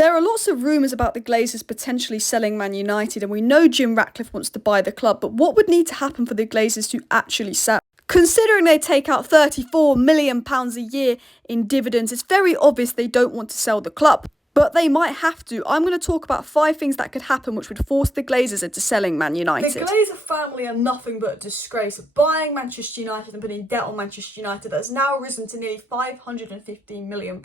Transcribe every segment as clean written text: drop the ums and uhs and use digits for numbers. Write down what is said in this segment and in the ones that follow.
There are lots of rumours about the Glazers potentially selling Man United, and we know Jim Ratcliffe wants to buy the club, but what would need to happen for the Glazers to actually sell? Considering they take out £34 million a year in dividends, it's very obvious they don't want to sell the club. But they might have to. I'm going to talk about 5 things that could happen which would force the Glazers into selling Man United. The Glazer family are nothing but a disgrace. Buying Manchester United and putting debt on Manchester United that's now risen to nearly £515 million.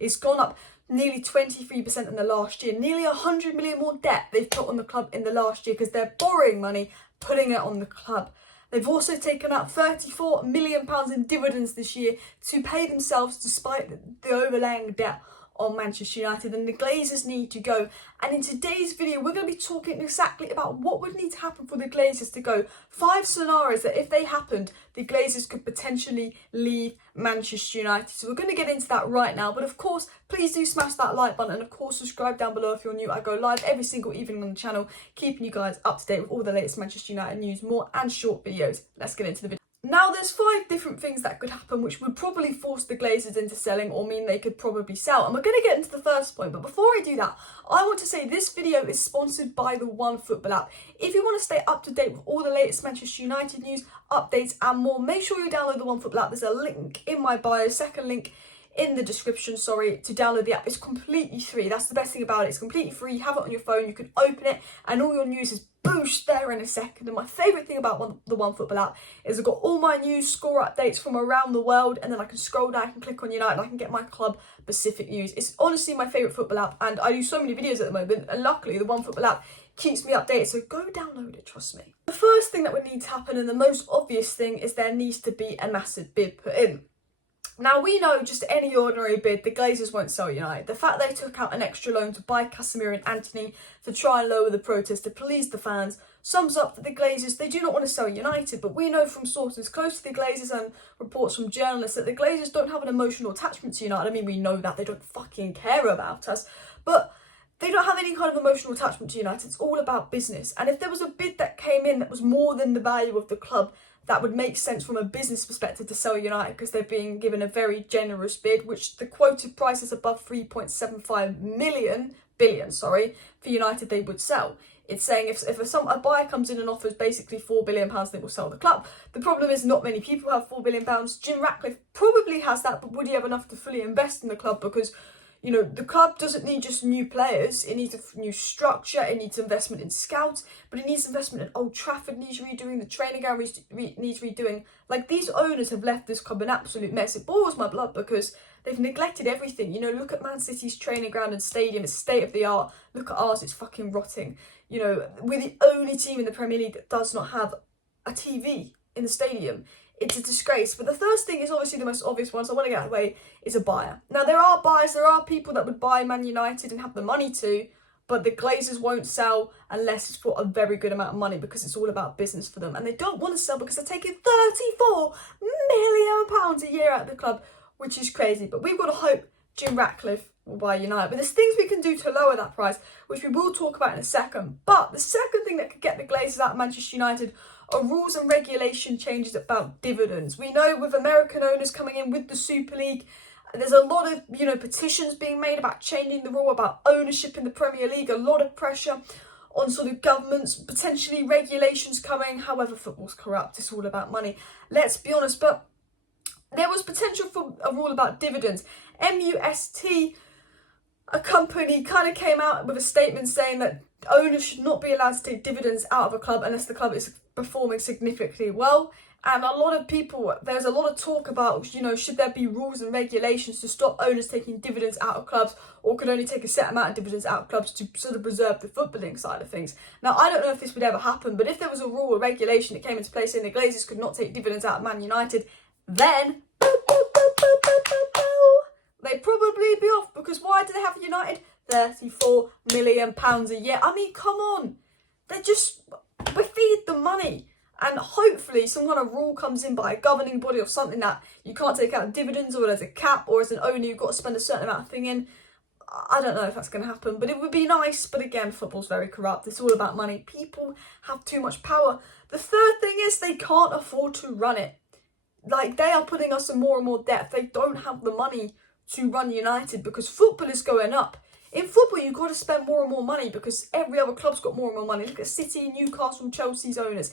It's gone up nearly 23% in the last year. Nearly 100 million more debt they've put on the club in the last year because they're borrowing money, putting it on the club. They've also taken out £34 million in dividends this year to pay themselves despite the overlaying debt on Manchester United, and the Glazers need to go. And in today's video we're going to be talking exactly about what would need to happen for the Glazers to go. 5 scenarios that if they happened, the Glazers could potentially leave Manchester United. So we're going to get into that right now, but of course please do smash that like button, and of course subscribe down below if you're new. I go live every single evening on the channel, keeping you guys up to date with all the latest Manchester United news, more and short videos. Let's get into the video. Now, there's 5 different things that could happen which would probably force the Glazers into selling or mean they could probably sell. And we're going to get into the first point. But before I do that, I want to say this video is sponsored by the OneFootball app. If you want to stay up to date with all the latest Manchester United news, updates and more, make sure you download the OneFootball app. There's a link in my bio, second link in the description, to download the app. It's completely free. That's the best thing about it. It's completely free. You have it on your phone. You can open it and all your news is boosh there in a second. And my favourite thing about the OneFootball app is I've got all my news, score updates from around the world, and then I can scroll down, I can click on United, and I can get my club specific news. It's honestly my favourite football app, and I do so many videos at the moment, and luckily the OneFootball app keeps me updated, so go download it, trust me. The first thing that would need to happen, and the most obvious thing, is there needs to be a massive bid put in. Now, we know just any ordinary bid, the Glazers won't sell United. The fact they took out an extra loan to buy Casemiro and Anthony to try and lower the protest to please the fans sums up that the Glazers, they do not want to sell United. But we know from sources close to the Glazers and reports from journalists that the Glazers don't have an emotional attachment to United. I mean, we know that. They don't fucking care about us. But they don't have any kind of emotional attachment to United. It's all about business. And if there was a bid that came in that was more than the value of the club, that would make sense from a business perspective to sell United, because they're being given a very generous bid, which the quoted price is above 3.75 billion, for United they would sell. It's saying if a buyer comes in and offers basically £4 billion, they will sell the club. The problem is not many people have £4 billion. Jim Ratcliffe probably has that, but would he have enough to fully invest in the club? Because, you know, the club doesn't need just new players. It needs a new structure. It needs investment in scouts, but it needs investment in Old Trafford needs redoing. The training ground needs redoing. Like, these owners have left this club an absolute mess. It boils my blood because they've neglected everything. You know, look at Man City's training ground and stadium. It's state of the art. Look at ours. It's fucking rotting. You know, we're the only team in the Premier League that does not have a TV in the stadium. It's a disgrace. But the first thing is obviously the most obvious one, so I want to get out of the way, is a buyer. Now, there are buyers, there are people that would buy Man United and have the money to, but the Glazers won't sell unless it's for a very good amount of money, because it's all about business for them. And they don't want to sell because they're taking £34 million a year out of the club, which is crazy. But we've got to hope Jim Ratcliffe will buy United. But there's things we can do to lower that price, which we will talk about in a second. But the second thing that could get the Glazers out of Manchester United are rules and regulation changes about dividends. We know with American owners coming in with the Super League, there's a lot of, you know, petitions being made about changing the rule about ownership in the Premier League, a lot of pressure on sort of governments, potentially regulations coming. However, football's corrupt, it's all about money. Let's be honest, but there was potential for a rule about dividends. MUST, a company, kind of came out with a statement saying that owners should not be allowed to take dividends out of a club unless the club is performing significantly well. And a lot of people, there's a lot of talk about, you know, should there be rules and regulations to stop owners taking dividends out of clubs, or could only take a set amount of dividends out of clubs to sort of preserve the footballing side of things. Now, I don't know if this would ever happen, but if there was a rule or regulation that came into place saying the Glazers could not take dividends out of Man United, then they'd probably be off, because why do they have United? £34 million a year. I mean, come on. We feed them money. And hopefully some kind of rule comes in by a governing body or something that you can't take out dividends, or there's a cap, or as an owner you've got to spend a certain amount of thing in. I don't know if that's going to happen, but it would be nice. But again, football's very corrupt. It's all about money. People have too much power. The third thing is they can't afford to run it. Like, they are putting us in more and more debt. They don't have the money to run United because football is going up. In football, you've got to spend more and more money because every other club's got more and more money. Look at City, Newcastle, Chelsea's owners.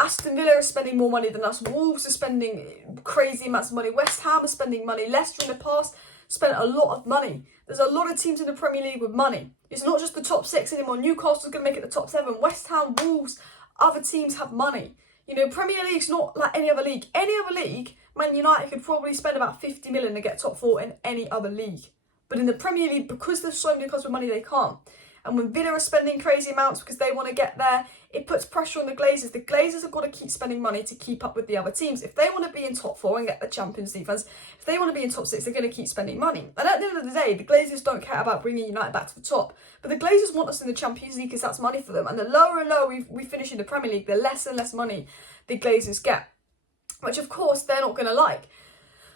Aston Villa are spending more money than us. Wolves are spending crazy amounts of money. West Ham are spending money. Leicester in the past spent a lot of money. There's a lot of teams in the Premier League with money. It's not just the top 6 anymore. Newcastle's going to make it the top 7. West Ham, Wolves, other teams have money. You know, Premier League's not like any other league. Any other league, Man United could probably spend about 50 million to get top 4 in any other league. But in the Premier League, because there's so many clubs with money, they can't. And when Villa are spending crazy amounts because they want to get there, it puts pressure on the Glazers. The Glazers have got to keep spending money to keep up with the other teams. If they want to be in top 4 and get the Champions League funds, if they want to be in top 6, they're going to keep spending money. And at the end of the day, the Glazers don't care about bringing United back to the top. But the Glazers want us in the Champions League because that's money for them. And the lower and lower we finish in the Premier League, the less and less money the Glazers get. Which, of course, they're not going to like.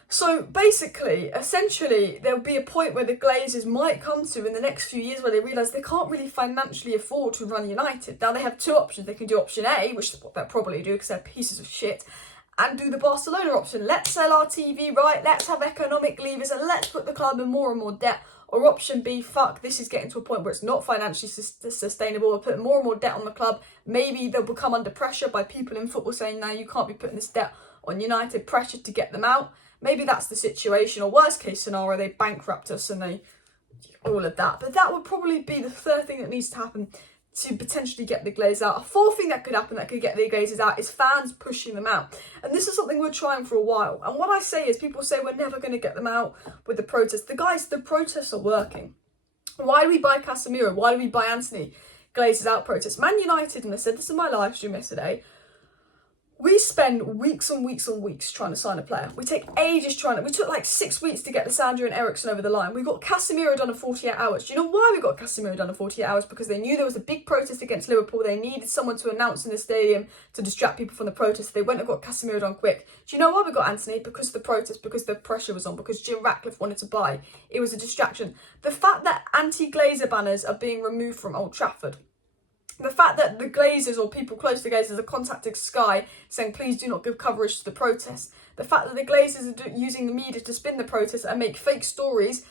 So basically, essentially, there'll be a point where the Glazers might come to in the next few years where they realise they can't really financially afford to run United. Now, they have 2 options. They can do option A, which is what they'll probably do because they're pieces of shit, and do the Barcelona option. Let's sell our TV right, let's have economic levers, and let's put the club in more and more debt. Or option B, fuck, this is getting to a point where it's not financially sustainable. We're putting more and more debt on the club. Maybe they'll become under pressure by people in football saying, no, you can't be putting this debt on United, pressure to get them out. Maybe that's the situation, or worst case scenario, they bankrupt us and they all of that. But that would probably be the third thing that needs to happen to potentially get the Glazers out. A fourth thing that could happen that could get the Glazers out is fans pushing them out. And this is something we're trying for a while. And what I say is, people say we're never going to get them out with the protests. The protests are working. Why do we buy Casemiro? Why do we buy Anthony? Glazers out protests. Man United, and I said this in my live stream yesterday, we spend weeks and weeks and weeks trying to sign a player. We take ages trying to. We took like 6 weeks to get Lissandro and Eriksen over the line. We got Casemiro done in 48 hours. Do you know why we got Casemiro done in 48 hours? Because they knew there was a big protest against Liverpool. They needed someone to announce in the stadium to distract people from the protest. They went and got Casemiro done quick. Do you know why we got Anthony? Because of the protest, because the pressure was on, because Jim Ratcliffe wanted to buy. It was a distraction. The fact that anti-Glazer banners are being removed from Old Trafford, the fact that the Glazers or people close to the Glazers are contacting Sky saying, please do not give coverage to the protests. The fact that the Glazers are using the media to spin the protests and make fake stories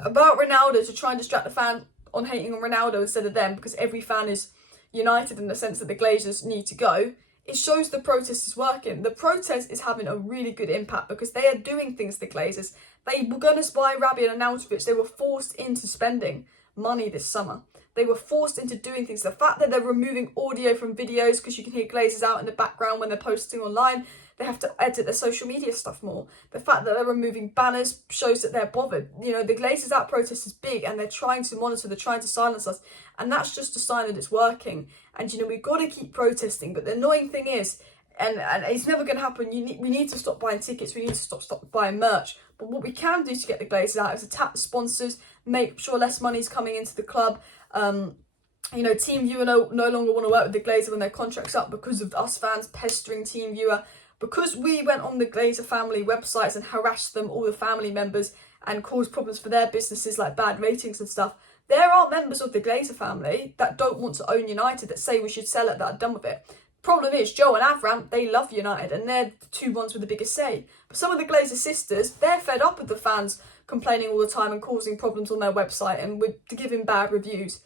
about Ronaldo to try and distract the fan on hating on Ronaldo instead of them, because every fan is united in the sense that the Glazers need to go. It shows the protest is working. The protest is having a really good impact because they are doing things, the Glazers. They were going to buy Rabiot and Arnautovic. They were forced into spending money this summer. They were forced into doing things. The fact that they're removing audio from videos because you can hear Glazers out in the background when they're posting online. They have to edit their social media stuff more. The fact that they're removing banners shows that they're bothered. You know, the Glazers out protest is big and they're trying to monitor, they're trying to silence us. And that's just a sign that it's working. And, you know, we've got to keep protesting. But the annoying thing is, and it's never going to happen, we need to stop buying tickets. We need to stop buying merch. But what we can do to get the Glazers out is attack the sponsors, make sure less money's coming into the club. You know, TeamViewer no longer want to work with the Glazer when their contract's up because of us fans pestering TeamViewer. Because we went on the Glazer family websites and harassed them, all the family members, and caused problems for their businesses like bad ratings and stuff. There are members of the Glazer family that don't want to own United, that say we should sell it, that are done with it. Problem is, Joe and Avram, they love United and they're the 2 ones with the biggest say. But some of the Glazer sisters, they're fed up with the fans complaining all the time and causing problems on their website and with giving bad reviews.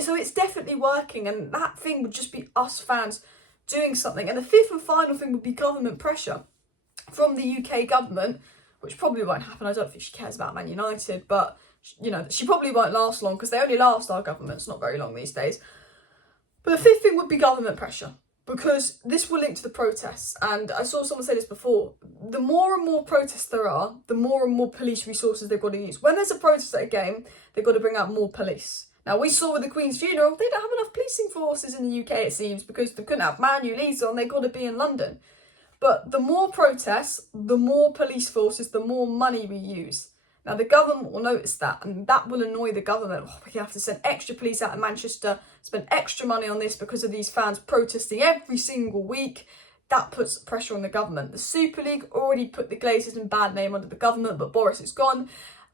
So it's definitely working, and that thing would just be us fans doing something. And the fifth and final thing would be government pressure from the UK government, which probably won't happen. I don't think she cares about Man United, but, you know, she probably won't last long because they only last, our governments, not very long these days. But the fifth thing would be government pressure, because this will link to the protests. And I saw someone say this before. The more and more protests there are, the more and more police resources they've got to use. When there's a protest at a game, they've got to bring out more police. Now, we saw with the Queen's funeral, they don't have enough policing forces in the UK, it seems, because they couldn't have Man Utd on, they've got to be in London. But the more protests, the more police forces, the more money we use. Now, the government will notice that, and that will annoy the government. Oh, we have to send extra police out of Manchester, spend extra money on this because of these fans protesting every single week. That puts pressure on the government. The Super League already put the Glazers in bad name under the government, but Boris is gone.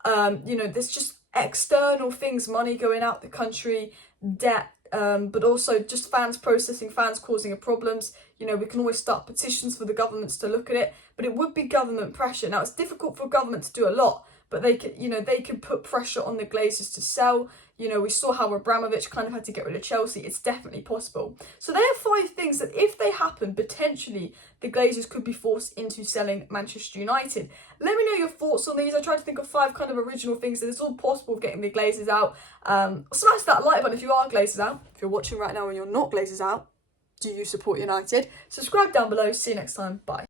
You know, there's just external things, money going out the country, debt, but also just fans protesting, fans causing problems. You know, we can always start petitions for the governments to look at it, but it would be government pressure. Now, it's difficult for government to do a lot, but they could put pressure on the Glazers to sell. You know, we saw how Abramovich kind of had to get rid of Chelsea. It's definitely possible. So there are 5 things that if they happen, potentially the Glazers could be forced into selling Manchester United. Let me know your thoughts on these. I tried to think of 5 kind of original things that it's all possible of getting the Glazers out. Smash that like button if you are Glazers out. If you're watching right now and you're not Glazers out, do you support United? Subscribe down below. See you next time. Bye.